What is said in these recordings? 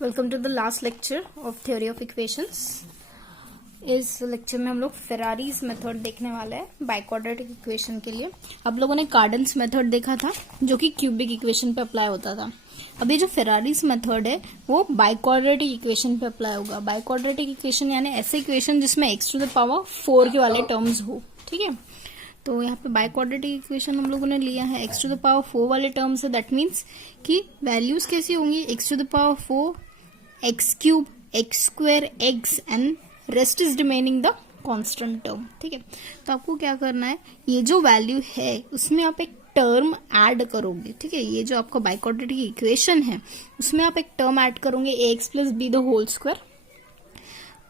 Welcome to the last lecture of theory of equations. इस lecture में हम लोग फेरारीज मेथड देखने वाले हैं बाइक्वाड्रेटिक इक्वेशन के लिए। आप लोगों ने कार्डन्स मेथड देखा था जो कि क्यूबिक इक्वेशन पे अप्लाई होता था। अभी जो फेरारीज मेथड है वो बाइक्वाड्रेटिक इक्वेशन पे अप्लाई होगा। बाइक्वाड्रेटिक इक्वेशन यानी ऐसे इक्वेशन जिसमें x टू द पावर 4 के वाले टर्म्स हो। ठीक है, तो यहाँ पे बाइक्वाड्रेटिक इक्वेशन हम लोगों ने लिया है x टू द पावर 4 वाले टर्म्स है। दैट मीन्स कि वैल्यूज कैसी होंगी, x to the power 4, x cube, x square, x and rest is remaining the constant term. ठीक है, तो आपको क्या करना है, ये जो वैल्यू है उसमें आप एक टर्म ऐड करोगे। ठीक है, ये जो आपका बाइक्वाड्रेटिक इक्वेशन है उसमें आप एक टर्म ऐड करोगे ax plus B the whole square.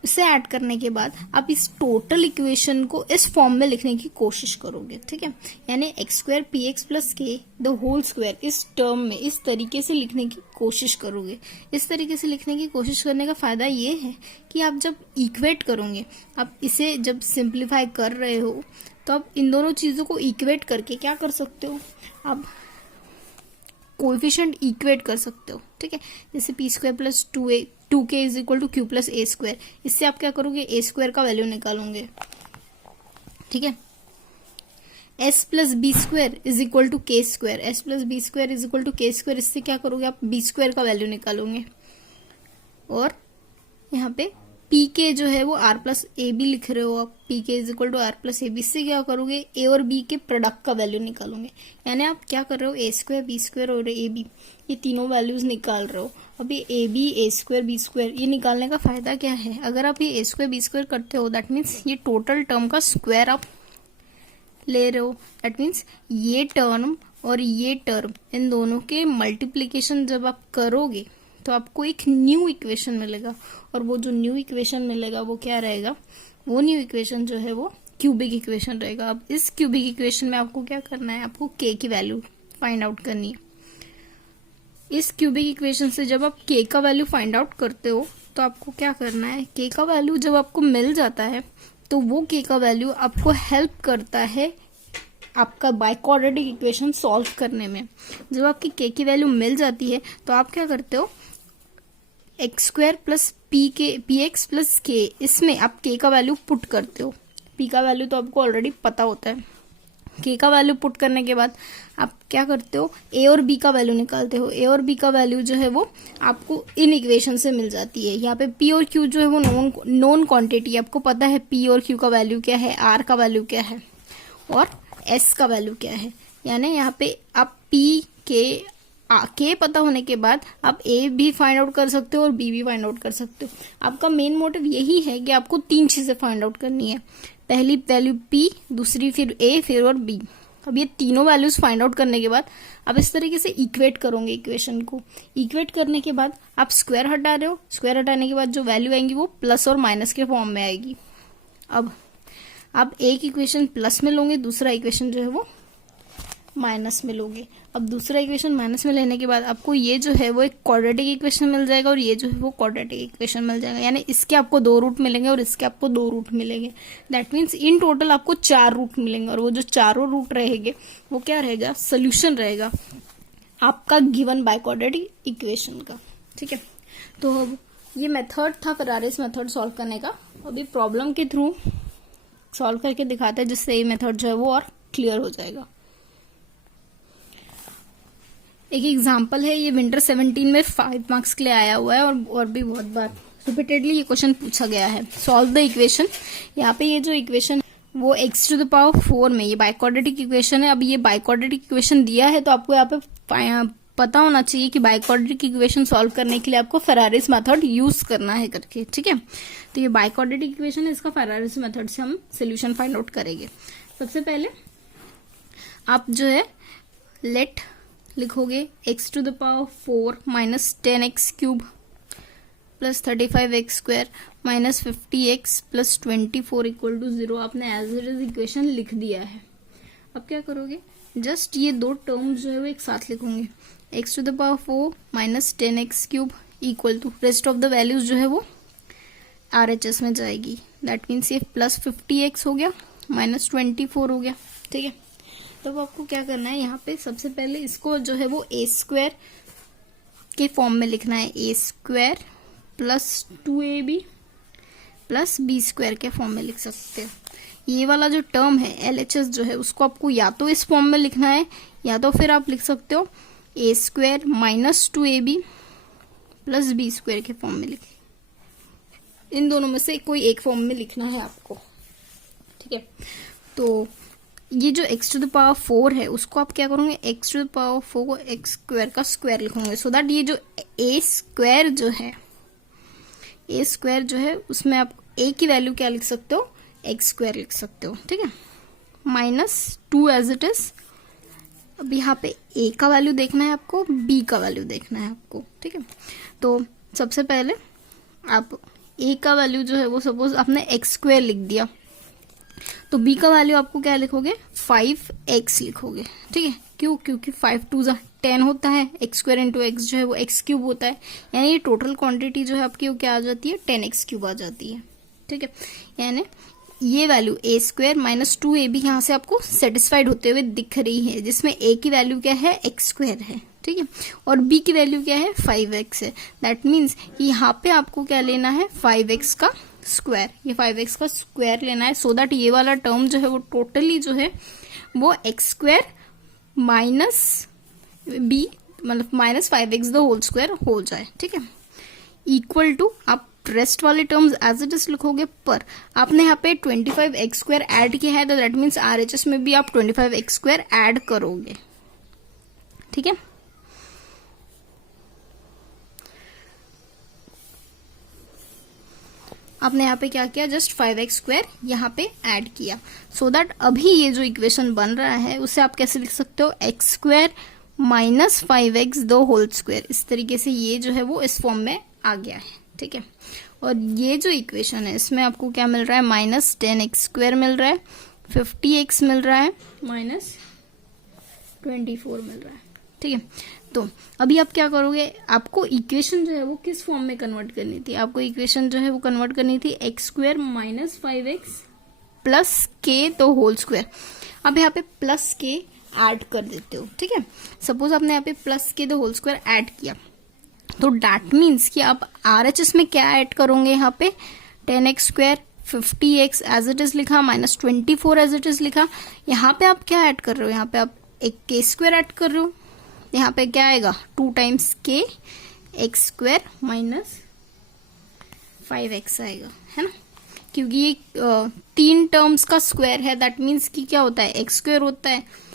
उसे ऐड करने के बाद आप इस टोटल इक्वेशन को इस फॉर्म में लिखने की कोशिश करोगे। ठीक है, यानी x square P X plus K the whole square इस टर्म में इस तरीके से लिखने की कोशिश करोगे। इस तरीके से लिखने की कोशिश करने का फायदा ये है कि आप जब इक्वेट करोगे, आप इसे जब सिंप्लीफाई कर रहे हो तो आप इन दोनों चीजों को इक्वेट करके क्या कर सकते हो, आप कोएफिशिएंट इक्वेट कर सकते हो। ठीक है, जैसे P square plus 2k is equal to Q plus A square. इससे आप क्या करोगे, ए स्क्वायर का वैल्यू निकालोगे। ठीक है, S plus B square is equal to K square, S plus B square is equal to K square. इससे क्या करोगे, आप बी स्क्वायर का वैल्यू निकालोगे। और यहाँ पे पी के जो है वो आर प्लस ए बी लिख रहे हो आप, P K is equal to R plus A B. इससे क्या करोगे, ए और बी के प्रोडक्ट का वैल्यू निकालोगे। यानी आप क्या कर रहे हो, ए स्क्वायर बी स्क्वायर और ए बी ये तीनों वैल्यूज निकाल रहे हो। अभी A B A square B square ये निकालने का फायदा क्या है, अगर आप ये ए स्क्वायर बी स्क्वायर करते हो दैट मीन्स ये टोटल टर्म का स्क्वायर आप ले रहे हो। दैट मीन्स ये टर्म और ये टर्म इन दोनों के मल्टीप्लीकेशन जब आप करोगे तो आपको एक न्यू इक्वेशन मिलेगा। और वो जो न्यू इक्वेशन मिलेगा वो क्या रहेगा, वो न्यू इक्वेशन जो है वो क्यूबिक इक्वेशन रहेगा। अब इस क्यूबिक इक्वेशन में आपको क्या करना है, आपको k की वैल्यू फाइंड आउट करनी है। इस क्यूबिक इक्वेशन से जब आप k का वैल्यू फाइंड आउट करते हो तो आपको क्या करना है, k का वैल्यू जब आपको मिल जाता है तो वो k का वैल्यू आपको हेल्प करता है आपका बाइक्वाड्रेटिक इक्वेशन सॉल्व करने में। जब आपकी k की वैल्यू मिल जाती है तो आप क्या करते हो, x square plus P X plus के, इसमें आप k का वैल्यू पुट करते हो। p का वैल्यू तो आपको ऑलरेडी पता होता है। k का वैल्यू पुट करने के बाद आप क्या करते हो, a और b का वैल्यू निकालते हो। a और b का वैल्यू जो है वो आपको इन इक्वेशन से मिल जाती है। यहाँ पे p और q जो है वो नॉन क्वांटिटी, आपको पता है p और q का वैल्यू क्या है, r का वैल्यू क्या है और s का वैल्यू क्या है। यानी यहाँ पे आप k पता होने के बाद आप a भी फाइंड आउट कर सकते हो और b भी फाइंड आउट कर सकते हो। आपका मेन मोटिव यही है कि आपको तीन चीजें फाइंड आउट करनी है। पहली वैल्यू p, दूसरी फिर a, फिर और b। अब ये तीनों वैल्यूज फाइंड आउट करने के बाद आप इस तरीके से इक्वेट करोगे इक्वेशन को। इक्वेट करने के बाद आप स्क्वायर हटा रहे हो, स्क्वायर हटाने के बाद जो वैल्यू आएंगी वो प्लस और माइनस के फॉर्म में आएगी। अब आप एक इक्वेशन प्लस में लोगे, दूसरा इक्वेशन जो है वो माइनस में लोगे। अब दूसरा इक्वेशन माइनस में लेने के बाद आपको ये जो है वो एक क्वाड्रेटिक इक्वेशन मिल जाएगा और ये जो है वो क्वाड्रेटिक इक्वेशन मिल जाएगा। यानी इसके आपको 2 रूट मिलेंगे और इसके आपको 2 रूट मिलेंगे। दैट मीन्स इन टोटल आपको 4 रूट मिलेंगे और वो जो चारों रूट रहेंगे वो क्या रहेगा, सोल्यूशन रहेगा आपका गिवन बाइक्वाड्रेटिक इक्वेशन का। ठीक है, तो ये मेथड था फेरारीज मेथड सॉल्व करने का। अभी प्रॉब्लम के थ्रू सॉल्व करके दिखाते हैं जिससे ये मेथड जो है वो और क्लियर हो जाएगा। एक एग्जाम्पल है, ये विंटर 17 में 5 मार्क्स के लिए आया हुआ है और भी बहुत बार रिपीटेडली ये क्वेश्चन पूछा गया है। Solve the equation. यहाँ पे ये जो इक्वेशन वो x टू द पावर 4 में ये बाइक्वाड्रेटिक इक्वेशन है। अब ये बाइक्वाड्रेटिक इक्वेशन दिया है तो आपको यहाँ पे पता होना चाहिए कि बाइक्वाड्रेटिक इक्वेशन सॉल्व करने के लिए आपको फेरारीज मेथड यूज करना है करके। ठीक है, तो ये बाइक्वाड्रेटिक इक्वेशन है, इसका फेरारीज मेथड से हम सोल्यूशन फाइंड आउट करेंगे। सबसे पहले आप जो है लेट लिखोगे x to the power 4 minus 10x cube plus 35x square minus 50x plus 24 equal to 0। आपने एज इट इज इक्वेशन लिख दिया है। अब क्या करोगे, जस्ट ये 2 टर्म्स जो है वो एक साथ लिखोगे, x to the power 4 minus 10x cube equal to rest of the values जो है वो RHS में जाएगी। दैट मीन्स ये प्लस 50x हो गया माइनस 24 हो गया। ठीक है, तब आपको क्या करना है, यहाँ पे सबसे पहले इसको जो है वो a स्क्वायर के फॉर्म में लिखना है A square plus 2ab plus B square के फॉर्म में लिख सकते हो। ये वाला जो टर्म है LHS जो है उसको आपको या तो इस फॉर्म में लिखना है या तो फिर आप लिख सकते हो A square minus 2ab plus B square के फॉर्म में लिखे। इन दोनों में से कोई एक फॉर्म में लिखना है आपको, ठीक है। तो ये जो x टू द पावर 4 है उसको आप क्या करोगे, x टू द पावर 4 को x स्क्वायर का स्क्वायर लिखोगे, सो दैट ये जो a स्क्वायर जो है उसमें आप a की वैल्यू क्या लिख सकते हो, x स्क्वायर लिख सकते हो, ठीक है। -2 एज इट इज। अब यहाँ पे a का वैल्यू देखना है आपको, b का वैल्यू देखना है आपको, ठीक है। तो सबसे पहले आप a का वैल्यू जो है वो सपोज आपने x स्क्वायर लिख दिया, तो b का वैल्यू आपको क्या लिखोगे, 5x लिखोगे, ठीक है। क्यों, क्योंकि 5 2 10 होता है, x स्क्वायर इंटू एक्स जो है वो x क्यूब होता है, यानी ये टोटल क्वांटिटी जो है आपकी वो क्या आ जाती है, 10x क्यूब आ जाती है, ठीक है। यानी ये value a square minus 2ab यहाँ से आपको सेटिस्फाइड होते हुए दिख रही है, जिसमें a की वैल्यू क्या है, x स्क्वायर है, ठीक है, और b की वैल्यू क्या है, 5x है। दैट मीन्स यहाँ पे आपको क्या लेना है, 5x का स्क्वायर, ये 5x का स्क्वायर लेना है, सो दैट ये वाला टर्म जो है वो टोटली जो है वो x स्क्वायर माइनस b मतलब minus 5x the whole square हो जाए, ठीक है। इक्वल टू आप रेस्ट वाले टर्म्स एज इट इज लिखोगे, पर आपने यहाँ पे 25x स्क्वायर ऐड किया है, तो दैट मीन्स RHS में भी आप 25x स्क्वायर ऐड करोगे, ठीक है। आपने यहाँ पे क्या किया, जस्ट 5x स्क्वायर यहाँ पे ऐड किया, सो दैट अभी ये जो इक्वेशन बन रहा है उसे आप कैसे लिख सकते हो, x square minus 5x the whole square. इस तरीके से ये जो है वो इस फॉर्म में आ गया है, ठीक है। और ये जो इक्वेशन है इसमें आपको क्या मिल रहा है, माइनस 10x स्क्वायर मिल रहा है, 50x मिल रहा है, माइनस 24 मिल रहा है, ठीक है। तो अभी आप क्या करोगे, आपको इक्वेशन जो है वो किस फॉर्म में कन्वर्ट करनी थी, आपको इक्वेशन जो है वो कन्वर्ट करनी थी x square minus 5x plus k तो होल स्क्वायर। अब यहाँ पे प्लस k ऐड कर देते हो, ठीक है। सपोज आपने यहाँ पे plus k the whole square add किया, तो डैट मीन्स कि आप RHS में क्या ऐड करोगे, यहाँ पे 10x square 50x as it is लिखा, माइनस 24 एज इट इज लिखा। यहाँ पे आप क्या ऐड कर रहे हो, यहाँ पे आप एक k स्क्वायर ऐड कर रहे हो, यहाँ पे क्या आएगा, 2 times k x square minus 5x आएगा, है ना, क्योंकि ये 3 टर्म्स का स्क्वायर है। दैट मीन्स कि क्या होता है, x स्क्वायर होता है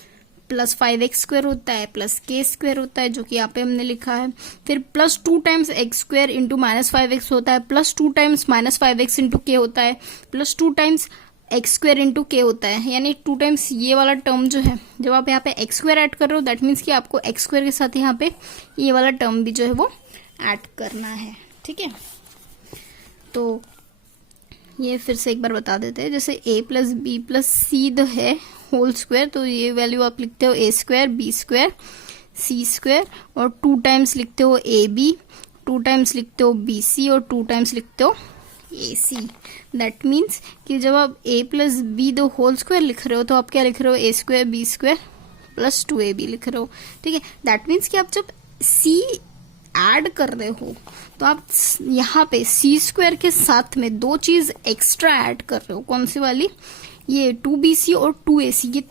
प्लस 5x स्क्वायर होता है प्लस k स्क्वायर होता है, जो कि यहाँ पे हमने लिखा है। फिर plus 2 times x square into minus 5x होता है, plus 2 times minus 5x into k होता है, plus 2 times x square into k होता है, यानी 2 टाइम्स ये वाला टर्म जो है, जब आप यहाँ पे x स्क्वायर ऐड कर रहे हो दैट मीन्स कि आपको x स्क्वायर के साथ यहाँ पे ये वाला टर्म भी जो है वो ऐड करना है, ठीक है। तो ये फिर से एक बार बता देते हैं, जैसे a plus B plus C the है होल स्क्वायर, तो ये वैल्यू आप लिखते हो a square B square C square, और 2 टाइम्स लिखते हो ए बी, 2 टाइम्स लिखते हो बी सी, और 2 टाइम्स लिखते हो ए सी। दैट मीन्स कि जब आप a plus B the whole square लिख रहे हो तो आप क्या लिख रहे हो, a square B square plus 2ab लिख रहे हो, ठीक है। दैट मीन्स कि आप जब c ऐड कर रहे हो तो आप यहाँ पे सी स्क्वायर के साथ में 2 चीज एक्स्ट्रा ऐड कर रहे हो, कौन सी वाली, ये 2bc और 2ac, ये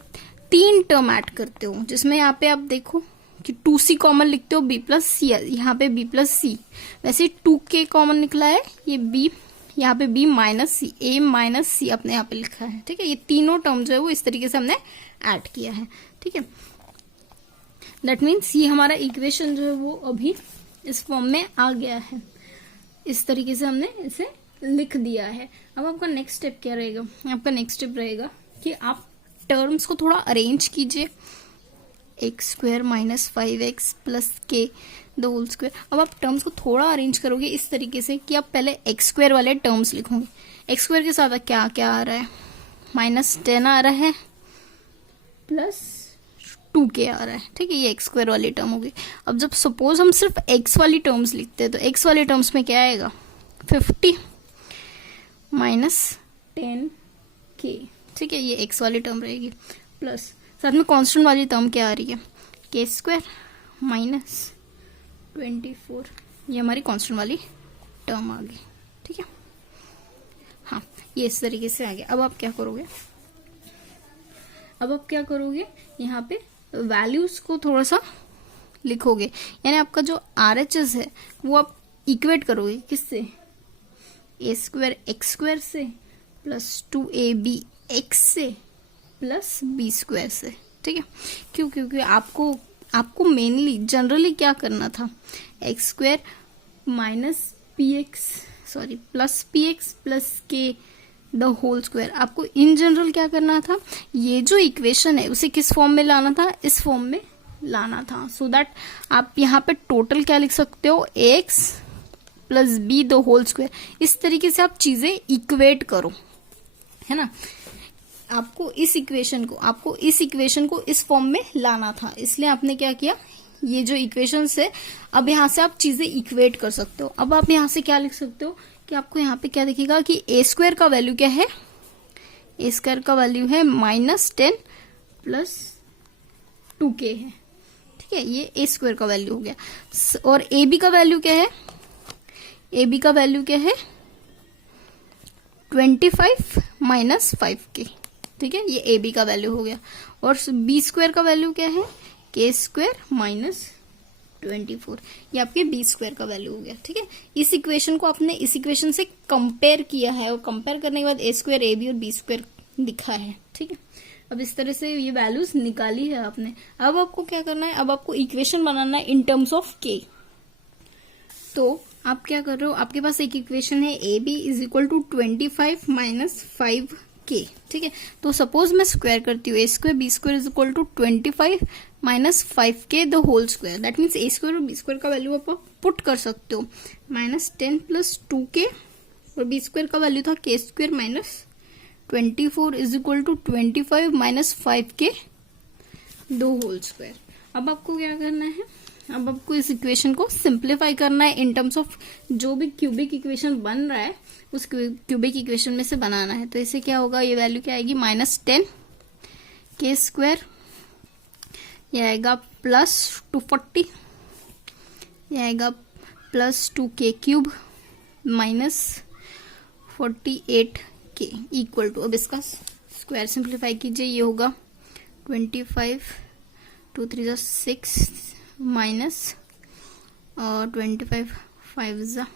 3 टर्म ऐड करते हो, जिसमें यहाँ पे आप देखो कि 2c कॉमन लिखते हो, b प्लस सी, यहाँ पे b प्लस सी, वैसे 2k कॉमन निकला है, ये b, यहाँ पे b minus C, a minus C अपने यहाँ पे लिखा है, ठीक है। ये तीनों टर्म जो है वो इस तरीके से हमने ऐड किया है, ठीक है। दैट मीन्स ये हमारा इक्वेशन जो है वो अभी इस फॉर्म में आ गया है, इस तरीके से हमने इसे लिख दिया है। अब आपका नेक्स्ट स्टेप क्या रहेगा, आपका नेक्स्ट स्टेप रहेगा कि आप टर्म्स को थोड़ा अरेंज कीजिए, x square minus 5x plus K the whole square. अब आप टर्म्स को थोड़ा अरेंज करोगे इस तरीके से कि आप पहले एक्स स्क्वायर वाले टर्म्स लिखोगे, एक्स स्क्वायर के साथ क्या क्या आ रहा है, -10 आ रहा है प्लस 2k आ रहा है, ठीक है, ये एक्स स्क्वायर वाली टर्म होगी। अब जब सपोज हम सिर्फ एक्स वाली टर्म्स लिखते हैं तो एक्स वाले टर्म्स में क्या आएगा, 50 माइनस 10k, ठीक है, ये एक्स वाली टर्म रहेगी, प्लस साथ में कांस्टेंट वाली टर्म क्या आ रही है, के स्क्वायर माइनस 24, ये हमारी कांस्टेंट वाली टर्म आ गई। ठीक है, हाँ ये इस तरीके से आ गया। अब आप क्या करोगे, यहाँ पे वैल्यूज को थोड़ा सा लिखोगे, यानी आपका जो RHS है वो आप इक्वेट करोगे किससे, a² से प्लस 2ab x से प्लस b² से। ठीक है, क्योंकि आपको मेनली जनरली क्या करना था, x² minus plus px plus k the whole square. आपको इन जनरल क्या करना था, ये जो इक्वेशन है उसे किस फॉर्म में लाना था, इस फॉर्म में लाना था, सो दैट आप यहाँ पे टोटल क्या लिख सकते हो, ax plus b the whole square. इस तरीके से आप चीजें इक्वेट करो, है ना। आपको इस इक्वेशन को इस फॉर्म में लाना था, इसलिए आपने क्या किया, ये जो इक्वेशन है अब यहाँ से आप चीजें इक्वेट कर सकते हो। अब आप यहाँ से क्या लिख सकते हो कि आपको यहाँ पे क्या दिखेगा कि a² का वैल्यू क्या है, a² का वैल्यू है -10 प्लस 2k है। ठीक है, ये a² का वैल्यू हो गया। और ab का वैल्यू क्या है, ab का वैल्यू क्या है 25 माइनस 5k। ठीक है, ये ab का वैल्यू हो गया। और b² का वैल्यू क्या है, k² माइनस 24, ये आपके b² का वैल्यू हो गया। ठीक है, इस इक्वेशन को आपने इस इक्वेशन से कंपेयर किया है और कंपेयर करने के बाद a² ab और b² दिखा है। ठीक है, अब इस तरह से ये वैल्यूज निकाली है आपने। अब आपको क्या करना है, अब आपको इक्वेशन बनाना है इन टर्म्स ऑफ k। तो आप क्या कर रहे हो, आपके पास एक इक्वेशन है ab is equal to 25 minus 5k। ठीक है, तो सपोज मैं स्क्वायर करती हूँ, a² b² is equal to 25 minus 5k the whole square. That means a² और b² का वैल्यू आप पुट कर सकते हो, -10 प्लस 2k और b² का वैल्यू था k² minus 24 is equal to 25 minus 5k the whole square. अब आपको क्या करना है, अब आपको इस इक्वेशन को सिंप्लीफाई करना है इन टर्म्स ऑफ जो भी क्यूबिक इक्वेशन बन रहा है उस क्यूबिक इक्वेशन में से बनाना है। तो इसे क्या होगा, ये वैल्यू क्या आएगी -10 k², ये आएगा प्लस 240, ये आएगा plus 2k³ minus 48k equal to, अब इसका स्क्वायर सिंप्लीफाई कीजिए, ये होगा 25 2 3 6 माइनस 25 5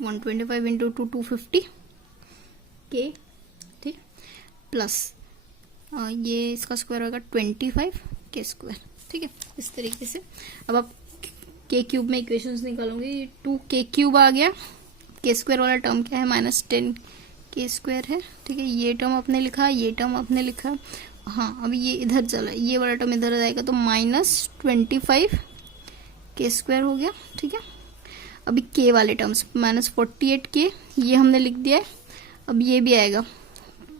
125 इंटू 250 k। ठीक, प्लस ये इसका स्क्वायर होगा 25 k²। ठीक है, इस तरीके से अब आप k³ में इक्वेशंस निकालोगे, 2k³ आ गया, k² वाला टर्म क्या है -10 k² है। ठीक है, ये टर्म आपने लिखा, ये टर्म आपने लिखा। हाँ, अभी ये इधर चला, ये वाला टर्म इधर जाएगा तो -25 k² हो गया। ठीक है, अभी k वाले टर्म्स -48k ये हमने लिख दिया है। अब ये भी आएगा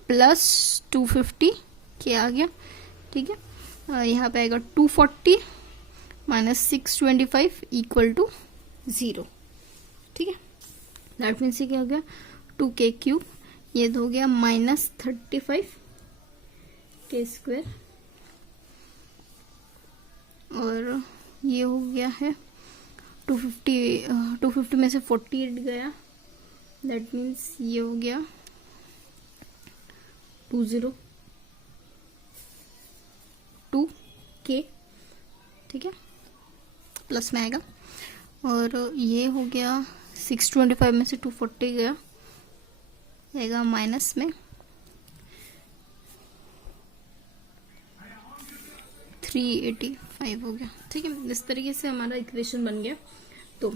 प्लस 250 k आ गया। ठीक है, यहाँ पे आएगा 240 माइनस 625 इक्वल टू 0। ठीक है, दैट मीन्स ये क्या हो गया, 2k³, ये हो गया -35 k², और ये हो गया है 250 में से 48 गया, दैट मीन्स ये हो गया 202k। ठीक है, प्लस में आएगा, और ये हो गया 625 में से 240 गया, आएगा माइनस में 385 हो गया। ठीक है, इस तरीके से हमारा इक्वेशन बन गया। तो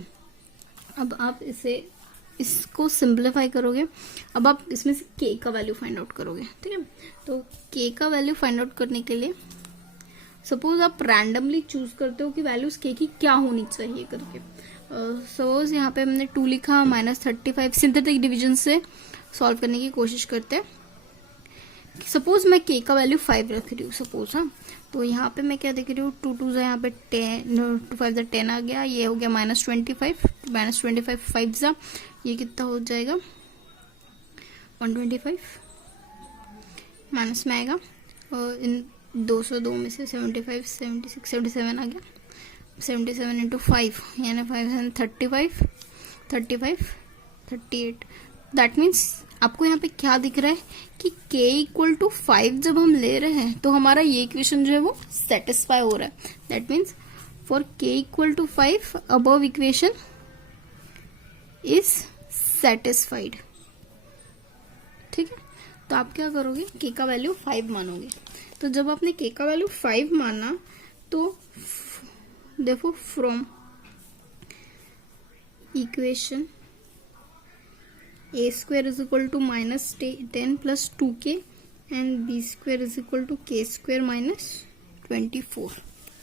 अब आप इसको सिंप्लीफाई करोगे, अब आप इसमें से k का वैल्यू फाइंड आउट करोगे। ठीक है, तो k का वैल्यू फाइंड आउट करने के लिए सपोज आप रैंडमली चूज करते हो कि वैल्यूज k की क्या होनी चाहिए करके। सपोज यहाँ पे हमने 2 लिखा, -35 सिंथेटिक डिवीजन से सॉल्व करने की कोशिश करते हैं। सपोज मैं k का वैल्यू 5 रख रही हूँ, सपोज। हाँ, तो यहाँ पे मैं क्या देख रही हूँ, 2 2 यहाँ पे 10, 2 5 10 आ गया, ये हो गया -25 5 ये कितना हो जाएगा 125 माइनस में आएगा, और इन 202 में से 75 76 77 आ गया, 77 इंटू 5 यानी 5 35, 35, 38। दैट मीन्स आपको यहाँ पे क्या दिख रहा है कि k इक्वल टू 5 जब हम ले रहे हैं तो हमारा ये इक्वेशन जो है वो सेटिस्फाई हो रहा है। That means for k equal to 5 above equation is satisfied. ठीक है, तो आप क्या करोगे, k का वैल्यू 5 मानोगे। तो जब आपने k का वैल्यू 5 माना तो देखो from equation a square is equal to minus 10 plus 2k and b square is equal to k square minus 24।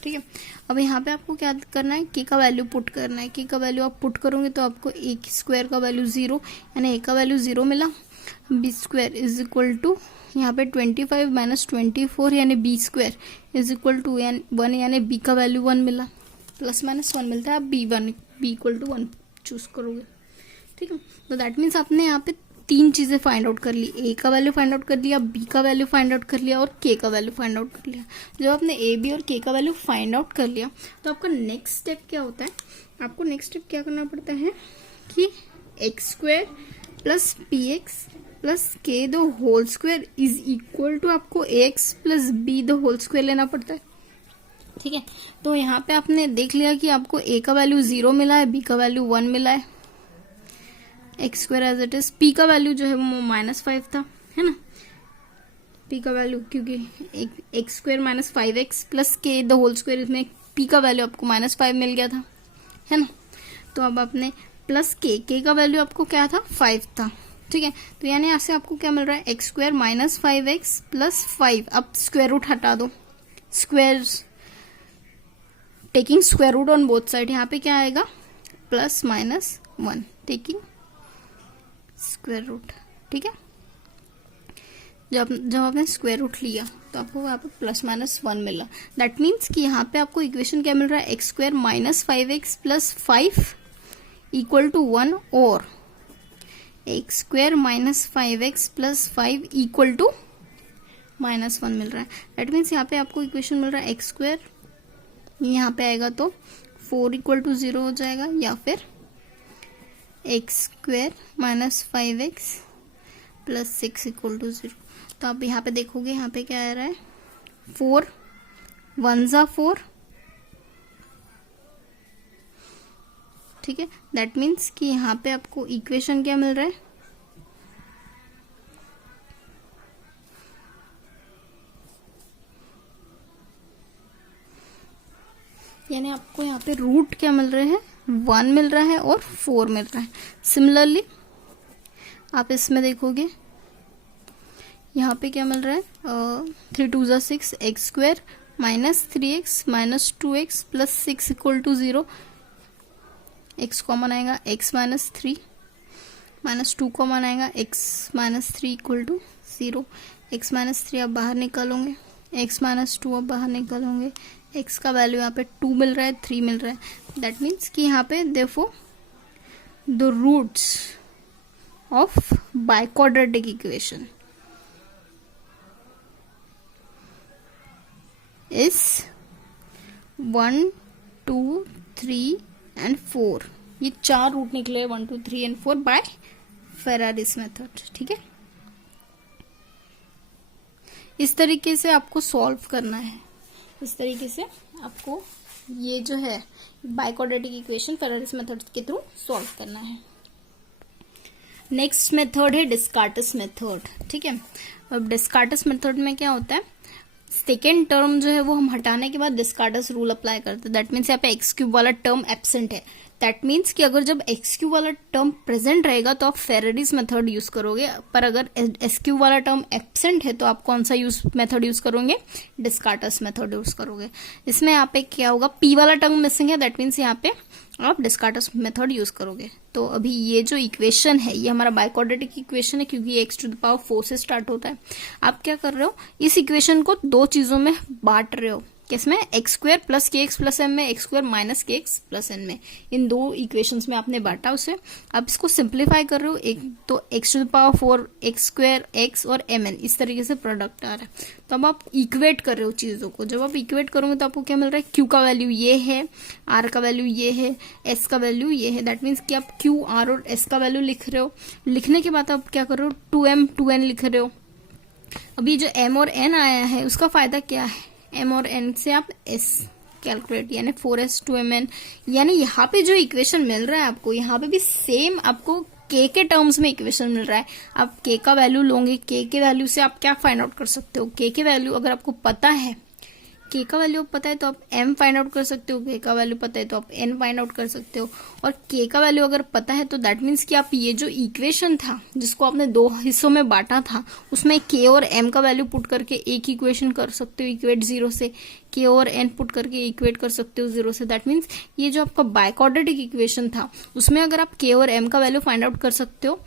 ठीक है, अब यहाँ पे आपको क्या करना है, k का वैल्यू पुट करना है। k का वैल्यू आप पुट करोगे तो आपको a स्क्वायर का वैल्यू 0 यानी a का वैल्यू 0 मिला। b square is equal to यहाँ पे 25 माइनस 24 यानी b square is equal to 1 यानी b का वैल्यू 1 मिला। प्लस माइनस 1 मिलता है, आप b इक्वल टू 1 चूज करोगे। ठीक है, तो दैट मीन्स आपने यहाँ पे 3 चीजें फाइंड आउट कर ली, a का वैल्यू फाइंड आउट कर लिया, b का वैल्यू फाइंड आउट कर लिया और k का वैल्यू फाइंड आउट कर लिया। जब आपने a, b और k का वैल्यू फाइंड आउट कर लिया तो आपका नेक्स्ट स्टेप क्या होता है, आपको नेक्स्ट स्टेप क्या करना पड़ता है कि X square plus P X plus K the whole square is equal to आपको A X plus B the whole square लेना पड़ता है। ठीक है, तो यहाँ पे आपने देख लिया कि आपको a का वैल्यू 0 मिला है, b का वैल्यू 1 मिला है, X square as it is. p का वैल्यू जो है वो -5 था, है ना, p का वैल्यू क्योंकि x square minus 5x plus K the whole square, इसमें p का वैल्यू आपको -5 मिल गया था, है ना। तो अब आपने प्लस k का वैल्यू आपको क्या था, 5 था। ठीक है, तो यानी यहाँ से आपको क्या मिल रहा है, X square minus 5x plus 5। अब स्क्वायर रूट हटा दो, square taking square root on both side, यहाँ पे क्या आएगा plus minus 1 taking square root. ठीक है, जब आपने स्क्वायर रूट लिया तो आपको यहाँ पे प्लस माइनस 1 मिला। दैट मीन्स कि यहाँ पे आपको इक्वेशन क्या मिल रहा है, X square minus 5x plus 5 equal to 1 और X square minus 5x plus 5 equal to -1 मिल रहा है। दैट मीन्स यहाँ पे आपको इक्वेशन मिल रहा है एक्स स्क्वायर, यहाँ पे आएगा तो 4 इक्वल टू 0 हो जाएगा, या फिर X square minus 5x plus 6 equal to 0। तो आप यहाँ पे देखोगे, यहाँ पे क्या आ रहा है, 4 1 ज़ा 4। ठीक है, दैट मीन्स कि यहाँ पे आपको इक्वेशन क्या मिल रहा है, यानी आपको यहाँ पे रूट क्या मिल रहे हैं, 1 मिल रहा है और 4 मिल रहा है। सिमिलरली आप इसमें देखोगे, यहाँ पे क्या मिल रहा है, 3 2 ज़ा 6 X square minus 3x minus 2x plus 6 equal to 0। X common आएगा, x माइनस 3 माइनस 2 कॉमन आएगा, x minus 3 equal to 0। x minus 3 आप बाहर निकालोगे, x माइनस 2 आप बाहर निकालोगे, x का वैल्यू यहाँ पे 2 मिल रहा है, 3 मिल रहा है। दैट मीन्स कि यहाँ पे देखो the roots of biquadratic equation is 1 2 3 and 4। ये 4 रूट निकले 1 2 3 एंड 4 बाय फेरारिस मेथड। ठीक है, इस तरीके से आपको सॉल्व करना है, इस तरीके से आपको ये जो है बाइक्वाड्रेटिक इक्वेशन फेरारिस मेथड के थ्रू सॉल्व करना है। नेक्स्ट मेथड है डिस्कार्टिस मेथड। ठीक है, अब डिस्कार्टिस मेथड में क्या होता है, सेकेंड टर्म जो है वो हम हटाने के बाद डिस्कार्टिस रूल अप्लाई करते हैं। दैट मीन्स यहाँ पे एक्स क्यूब वाला टर्म एब्सेंट है। दैट मीन्स कि अगर जब एक्स क्यूब वाला टर्म प्रेजेंट रहेगा तो आप फेराडीज मेथड यूज करोगे, पर अगर एस क्यूब वाला टर्म एब्सेंट है तो आप कौन सा मेथड यूज करोगे, डिस्कार्टिस मेथड यूज करोगे। इसमें यहाँ पे क्या होगा, पी वाला टर्म मिसिंग है, दैट मीन्स यहाँ पे आप डिस्कार्टिस मेथड यूज करोगे। तो अभी ये जो इक्वेशन है ये हमारा बाइक्वाड्रेटिक इक्वेशन है, क्योंकि ये x टू द पावर 4 से स्टार्ट होता है। आप क्या कर रहे हो, इस इक्वेशन को 2 चीजों में बांट रहे हो। किसमें, एक्स स्क्वायर प्लस के एक्स प्लस एम में, एक्स स्क्वायर माइनस के एक्स प्लस एन में, इन दो इक्वेशंस में आपने बांटा उसे। आप इसको सिंप्लीफाई कर रहे हो, एक तो X to the power 4 X square X और एम एन, इस तरीके से प्रोडक्ट आ रहा है। तो अब आप इक्वेट कर रहे हो चीजों को, जब आप इक्वेट करोगे तो आपको क्या मिल रहा है, क्यू का वैल्यू ये है, आर का वैल्यू ये है, एस का वैल्यू ये है। दैट मीन्स कि आप क्यू, आर और एस का वैल्यू लिख रहे हो। लिखने के बाद आप क्या कर रहे हो, 2m 2n लिख रहे हो। अभी जो m और n आया है उसका फायदा क्या है, m और n से आप s कैलकुलेट, यानी 4s 2mn, यानी यहाँ पे जो इक्वेशन मिल रहा है आपको, यहाँ पे भी सेम आपको k के टर्म्स में इक्वेशन मिल रहा है। आप k का वैल्यू लोगे, k के वैल्यू से आप क्या फाइंड आउट कर सकते हो, k के वैल्यू अगर आपको पता है, k का वैल्यू पता है तो आप m फाइंड आउट कर सकते हो, k का वैल्यू पता है तो आप n फाइंड आउट कर सकते हो। और k का वैल्यू अगर पता है तो दैट मीन्स कि आप ये जो इक्वेशन था जिसको आपने दो हिस्सों में बांटा था, उसमें k और m का वैल्यू पुट करके एक इक्वेशन कर सकते हो, इक्वेट 0 से, k और n पुट करके इक्वेट कर सकते हो 0 से। दैट मीन्स ये जो आपका बाइक्वाड्रेटिक इक्वेशन था उसमें अगर आप k और m का वैल्यू फाइंड आउट कर सकते हो,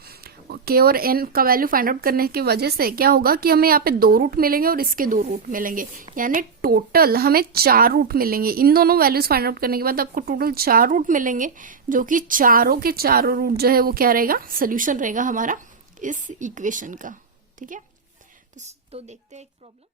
k और n का वैल्यू फाइंड आउट करने की वजह से क्या होगा कि हमें यहाँ पे 2 रूट मिलेंगे और इसके 2 रूट मिलेंगे, यानी टोटल हमें 4 रूट मिलेंगे। इन दोनों वैल्यूज फाइंड आउट करने के बाद आपको टोटल 4 रूट मिलेंगे, जो कि चारों के चारों रूट जो है वो क्या रहेगा, सोल्यूशन रहेगा हमारा इस इक्वेशन का। ठीक है, तो देखते हैं एक प्रॉब्लम।